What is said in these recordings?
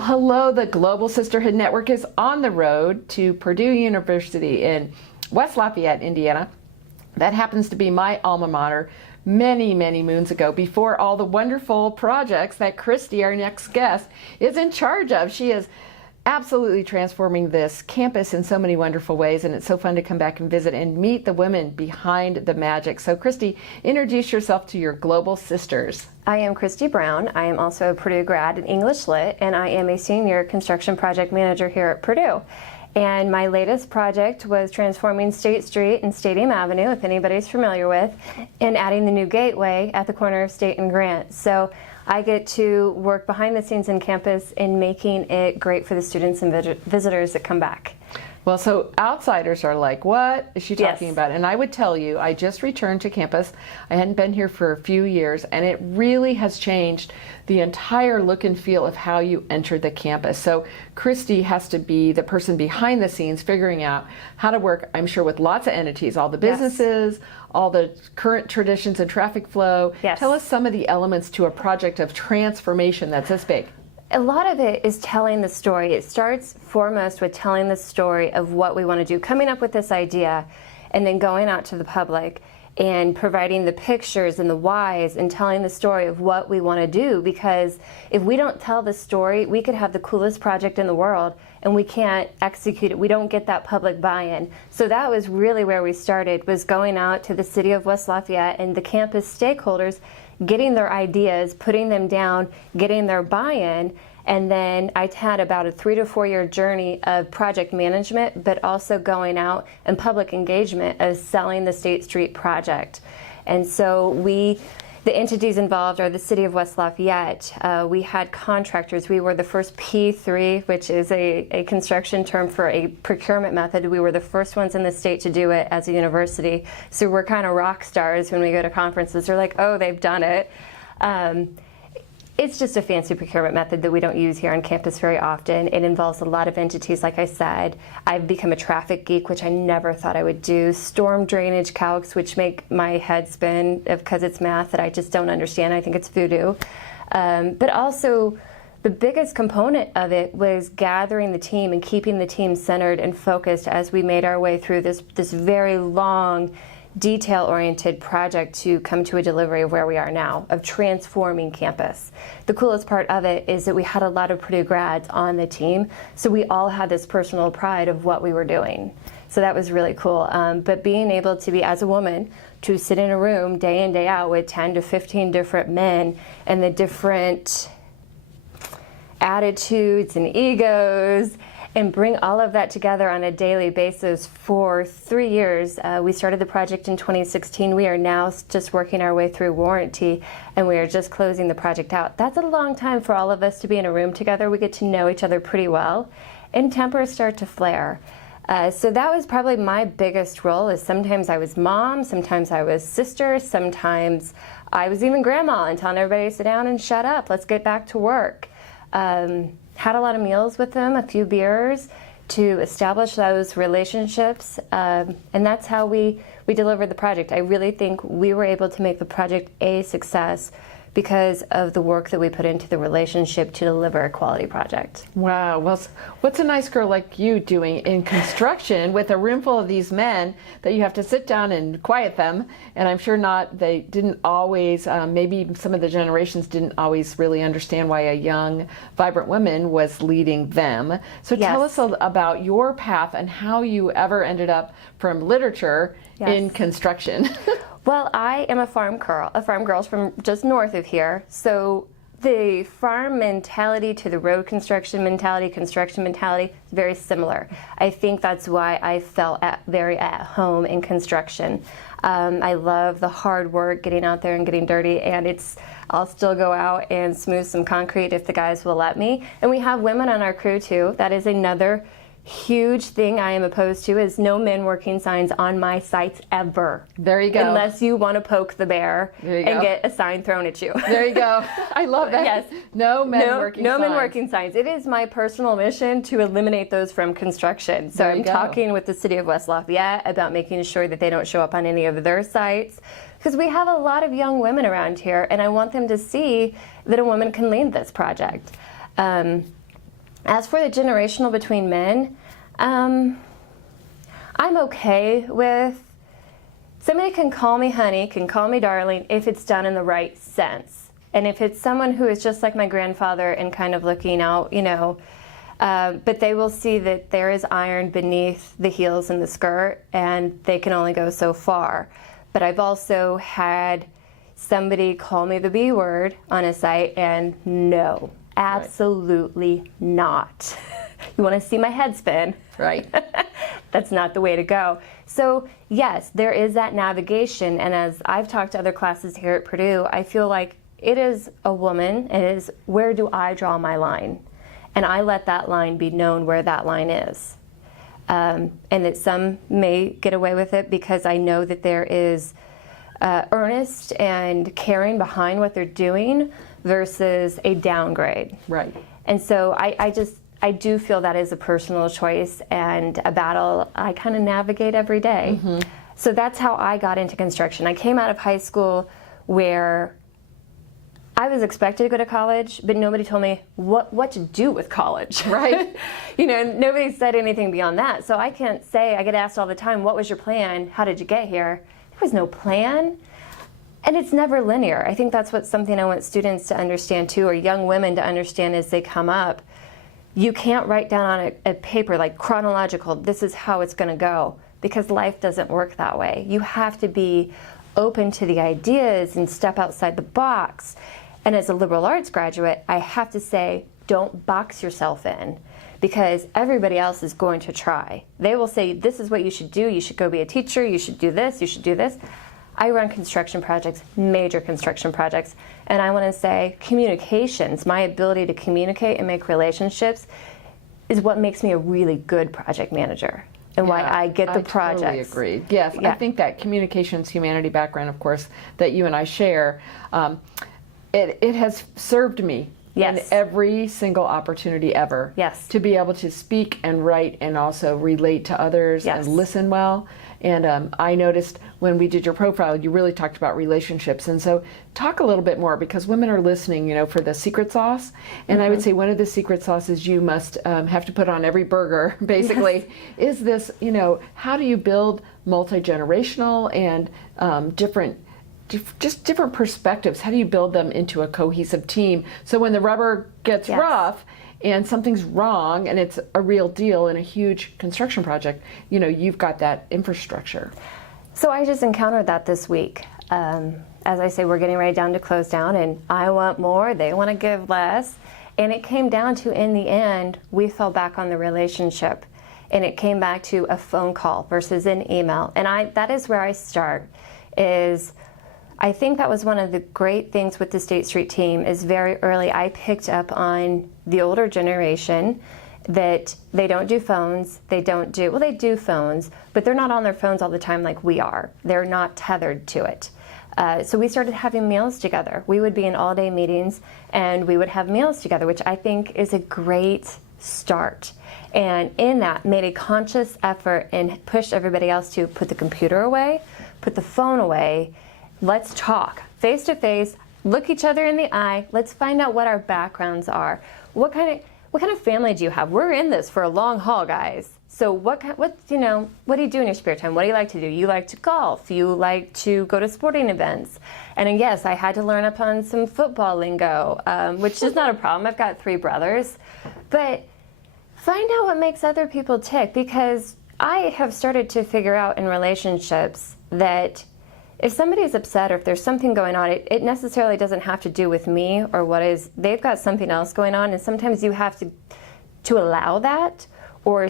Well, hello, the Global Sisterhood Network is on the road to Purdue University in West Lafayette, Indiana. That happens to be my alma mater many, many moons ago, before all the wonderful projects that Kristi, our next guest, is in charge of. She is absolutely transforming this campus in so many wonderful ways, and it's so fun to come back and visit and meet the women behind the magic. So Kristi, introduce yourself to your Global Sisters. I am Kristi Brown. I am also a Purdue grad in English Lit, and I am a senior construction project manager here at Purdue. And my latest project was transforming State Street and Stadium Avenue, if anybody's familiar with, and adding the new gateway at the corner of State and Grant. So I get to work behind the scenes in campus in making it great for the students and visitors that come back. Well, so outsiders are like, what is she talking Yes. about? And I would tell you, I just returned to campus. I hadn't been here for a few years, and it really has changed the entire look and feel of how you enter the campus. So Kristi has to be the person behind the scenes figuring out how to work, I'm sure, with lots of entities, all the businesses, all the current traditions and traffic flow. Yes. Tell us some of the elements to a project of transformation that's this big. A lot of it is telling the story. It starts foremost with telling the story of what we want to do, coming up with this idea, and then going out to the public and providing the pictures and the whys and telling the story of what we want to do. Because if we don't tell the story, we could have the coolest project in the world and we can't execute it. We don't get that public buy-in. So that was really where we started, was going out to the city of West Lafayette and the campus stakeholders, getting their ideas, putting them down, getting their buy-in. And then I had about a 3 to 4 year journey of project management, but also going out and public engagement of selling the State Street project. And so the entities involved are the city of West Lafayette. We had contractors. We were the first P3, which is a construction term for a procurement method. We were the first ones in the state to do it as a university. So we're kind of rock stars when we go to conferences. They're like, oh, they've done it. It's just a fancy procurement method that we don't use here on campus very often. It involves a lot of entities, like I said. I've become a traffic geek, which I never thought I would do. Storm drainage calcs, which make my head spin because it's math that I just don't understand. I think it's voodoo. But also, the biggest component of it was gathering the team and keeping the team centered and focused as we made our way through this very long, detail-oriented project to come to a delivery of where we are now, of transforming campus. The coolest part of it is that we had a lot of Purdue grads on the team, so we all had this personal pride of what we were doing. So that was really cool. But being able to be, as a woman, to sit in a room day in, day out with 10 to 15 different men and the different attitudes and egos, and bring all of that together on a daily basis for 3 years. We started the project in 2016. We are now just working our way through warranty, and we are just closing the project out. That's a long time for all of us to be in a room together. We get to know each other pretty well, and tempers start to flare. So that was probably my biggest role, is sometimes I was mom, sometimes I was sister, sometimes I was even grandma and telling everybody to sit down and shut up, let's get back to work. Had a lot of meals with them, a few beers, to establish those relationships, and that's how we delivered the project. I really think we were able to make the project a success because of the work that we put into the relationship to deliver a quality project. Wow. Well, what's a nice girl like you doing in construction with a room full of these men that you have to sit down and quiet them? And I'm sure they didn't always, maybe some of the generations didn't always really understand why a young, vibrant woman was leading them. So tell us about your path and how you ever ended up from literature in construction. Well, I am a farm girl from just north of here. So the farm mentality to the road construction mentality is very similar. I think that's why I felt very at home in construction. I love the hard work, getting out there and getting dirty, and I'll still go out and smooth some concrete if the guys will let me. And we have women on our crew too. That is another huge thing I am opposed to, is no men working signs on my sites ever. There you go. Unless you want to poke the bear and get a sign thrown at you. There you go. I love that. Yes. No men working signs. No men working signs. It is my personal mission to eliminate those from construction. So I'm talking with the city of West Lafayette about making sure that they don't show up on any of their sites, because we have a lot of young women around here, and I want them to see that a woman can lead this project. As for the generational between men, I'm okay with, somebody can call me honey, can call me darling, if it's done in the right sense. And if it's someone who is just like my grandfather and kind of looking out, but they will see that there is iron beneath the heels and the skirt, and they can only go so far. But I've also had somebody call me the B word on a site, and no, absolutely not. You want to see my head spin? Right. That's not the way to go. So yes, there is that navigation, and as I've talked to other classes here at Purdue, I feel like it is a woman, it is where do I draw my line? And I let that line be known where that line is. And that some may get away with it because I know that there is earnest and caring behind what they're doing versus a downgrade. Right. And so I do feel that is a personal choice and a battle I kind of navigate every day. Mm-hmm. So that's how I got into construction. I came out of high school where I was expected to go to college, but nobody told me what to do with college. Right. Nobody said anything beyond that. So I can't say, I get asked all the time, what was your plan? How did you get here? There was no plan. And it's never linear. I think that's something I want students to understand too, or young women to understand as they come up. You can't write down on a paper like chronological, this is how it's going to go, because life doesn't work that way. You have to be open to the ideas and step outside the box. And as a liberal arts graduate, I have to say, don't box yourself in, because everybody else is going to try. They will say, this is what you should do. You should go be a teacher. You should do this. You should do this. I run construction projects, major construction projects, and I want to say communications, my ability to communicate and make relationships is what makes me a really good project manager and why I get the projects. I totally agree. Yes, I think that communications humanity background, of course, that you and I share, it has served me in every single opportunity ever to be able to speak and write and also relate to others and listen well. And I noticed when we did your profile, you really talked about relationships. And so talk a little bit more, because women are listening, for the secret sauce. And I would say one of the secret sauces you must have to put on every burger, basically, is this, how do you build multi-generational and different perspectives? How do you build them into a cohesive team? So when the rubber gets rough and something's wrong and it's a real deal in a huge construction project, you've got that infrastructure. So I just encountered that this week. As I say, we're getting ready to close down, and I want more, they want to give less. And it came down to, in the end, we fell back on the relationship. And it came back to a phone call versus an email. And that is where I start, I think that was one of the great things with the State Street team is very early I picked up on the older generation that they don't do phones, they do phones, but they're not on their phones all the time like we are. They're not tethered to it. So we started having meals together. We would be in all-day meetings and we would have meals together, which I think is a great start. And in that, made a conscious effort and pushed everybody else to put the computer away, put the phone away. Let's talk face to face, look each other in the eye. Let's find out what our backgrounds are. What kind of family do you have? We're in this for a long haul, guys. So what do you do in your spare time? What do you like to do? You like to golf. You like to go to sporting events. And yes, I had to learn up on some football lingo, which is not a problem. I've got 3 brothers. But find out what makes other people tick, because I have started to figure out in relationships that if somebody is upset or if there's something going on, it necessarily doesn't have to do with me or they've got something else going on, and sometimes you have to allow that or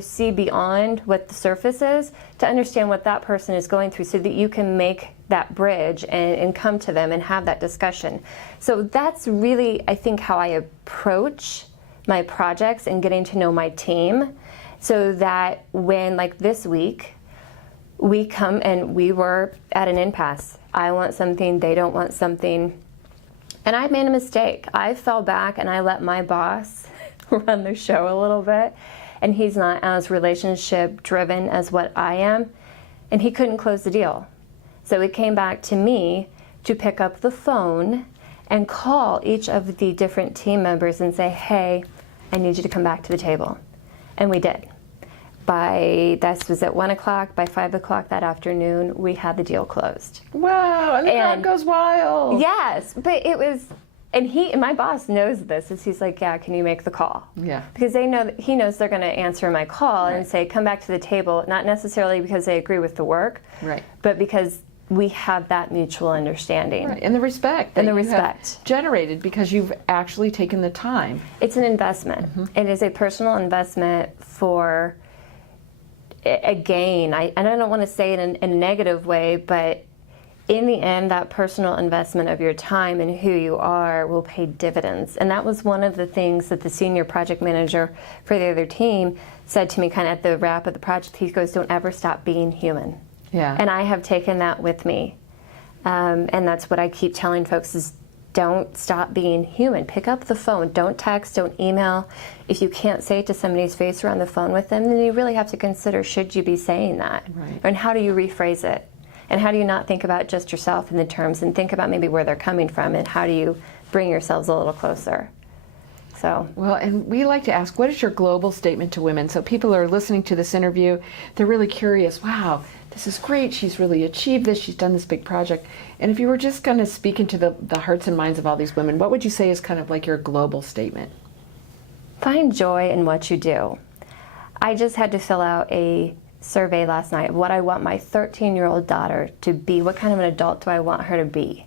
see beyond what the surface is to understand what that person is going through so that you can make that bridge and come to them and have that discussion. So that's really, I think, how I approach my projects and getting to know my team, so that when, like this week, we come and we were at an impasse. I want something, they don't want something. And I made a mistake. I fell back and I let my boss run the show a little bit. And he's not as relationship driven as what I am. And he couldn't close the deal. So it came back to me to pick up the phone and call each of the different team members and say, hey, I need you to come back to the table. And we did. This was at 1 o'clock. By 5 o'clock that afternoon, we had the deal closed. Wow, and the crowd goes wild. Yes, but it was, and my boss knows this, is he's like, yeah, can you make the call? Yeah. Because he knows they're going to answer my call and say, come back to the table, not necessarily because they agree with the work, but because we have that mutual understanding. Right. And the respect. And the respect. Generated because you've actually taken the time. It's an investment. It is a personal investment for a gain. And I don't want to say it in a negative way, but in the end, that personal investment of your time and who you are will pay dividends. And that was one of the things that the senior project manager for the other team said to me kind of at the wrap of the project. He goes, don't ever stop being human. Yeah. And I have taken that with me. And that's what I keep telling folks is don't stop being human. Pick up the phone. Don't text, don't email. If you can't say it to somebody's face or on the phone with them, then you really have to consider, should you be saying that? Right. And how do you rephrase it? And how do you not think about just yourself in the terms and think about maybe where they're coming from and how do you bring yourselves a little closer? So. Well, and we like to ask, what is your global statement to women? So people are listening to this interview, they're really curious, wow, this is great, she's really achieved this, she's done this big project. And if you were just going to speak into the hearts and minds of all these women, what would you say is kind of like your global statement? Find joy in what you do. I just had to fill out a survey last night of what I want my 13-year-old daughter to be. What kind of an adult do I want her to be?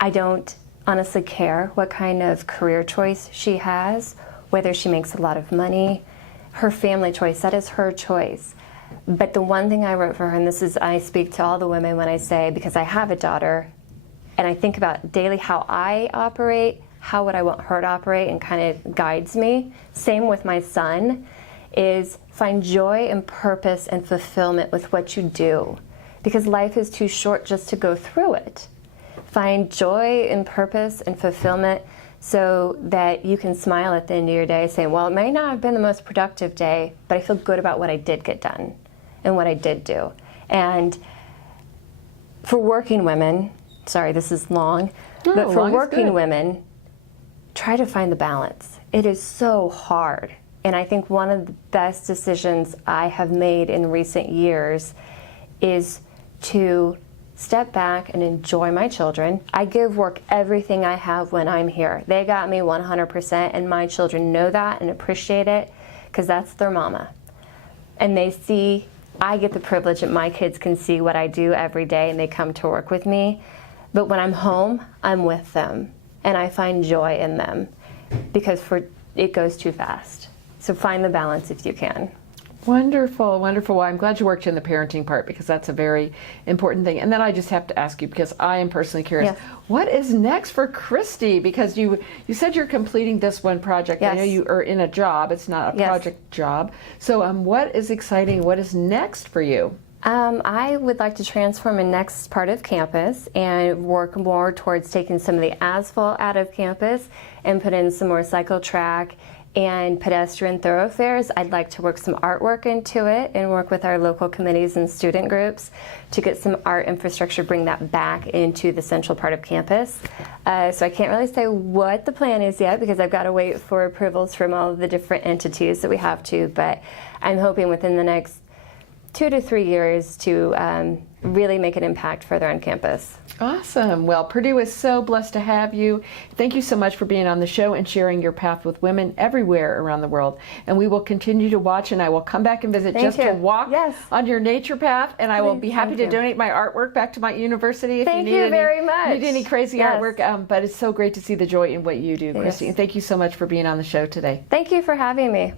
I don't honestly care what kind of career choice she has, whether she makes a lot of money, her family choice, that is her choice. But the one thing I wrote for her, and this is, I speak to all the women when I say, because I have a daughter, and I think about daily how I operate, how would I want her to operate, and kind of guides me. Same with my son, is find joy and purpose and fulfillment with what you do. Because life is too short just to go through it. Find joy and purpose and fulfillment so that you can smile at the end of your day saying, well, it may not have been the most productive day, but I feel good about what I did get done and what I did do. And for working women, sorry, this is long, but for working women, try to find the balance. It is so hard. And I think one of the best decisions I have made in recent years is to step back and enjoy my children. I give work everything I have when I'm here. They got me 100%, and my children know that and appreciate it because that's their mama. And they see, I get the privilege that my kids can see what I do every day and they come to work with me. But when I'm home, I'm with them and I find joy in them because it goes too fast. So find the balance if you can. Wonderful, wonderful. Well, I'm glad you worked in the parenting part because that's a very important thing. And then I just have to ask you, because I am personally curious, what is next for Kristi? Because you said you're completing this one project. Yes. I know you are in a job. It's not a project job. So what is exciting? What is next for you? I would like to transform a next part of campus and work more towards taking some of the asphalt out of campus and put in some more cycle track and pedestrian thoroughfares. I'd like to work some artwork into it and work with our local committees and student groups to get some art infrastructure, bring that back into the central part of campus. So I can't really say what the plan is yet because I've got to wait for approvals from all of the different entities that we have to, but I'm hoping within the next 2 to 3 years to really make an impact further on campus. Awesome. Well, Purdue is so blessed to have you. Thank you so much for being on the show and sharing your path with women everywhere around the world. And we will continue to watch, and I will come back and visit to walk on your nature path, and I will be happy to donate my artwork back to my university if you need very much. Need any crazy artwork. But it's so great to see the joy in what you do, Kristi. And thank you so much for being on the show today. Thank you for having me.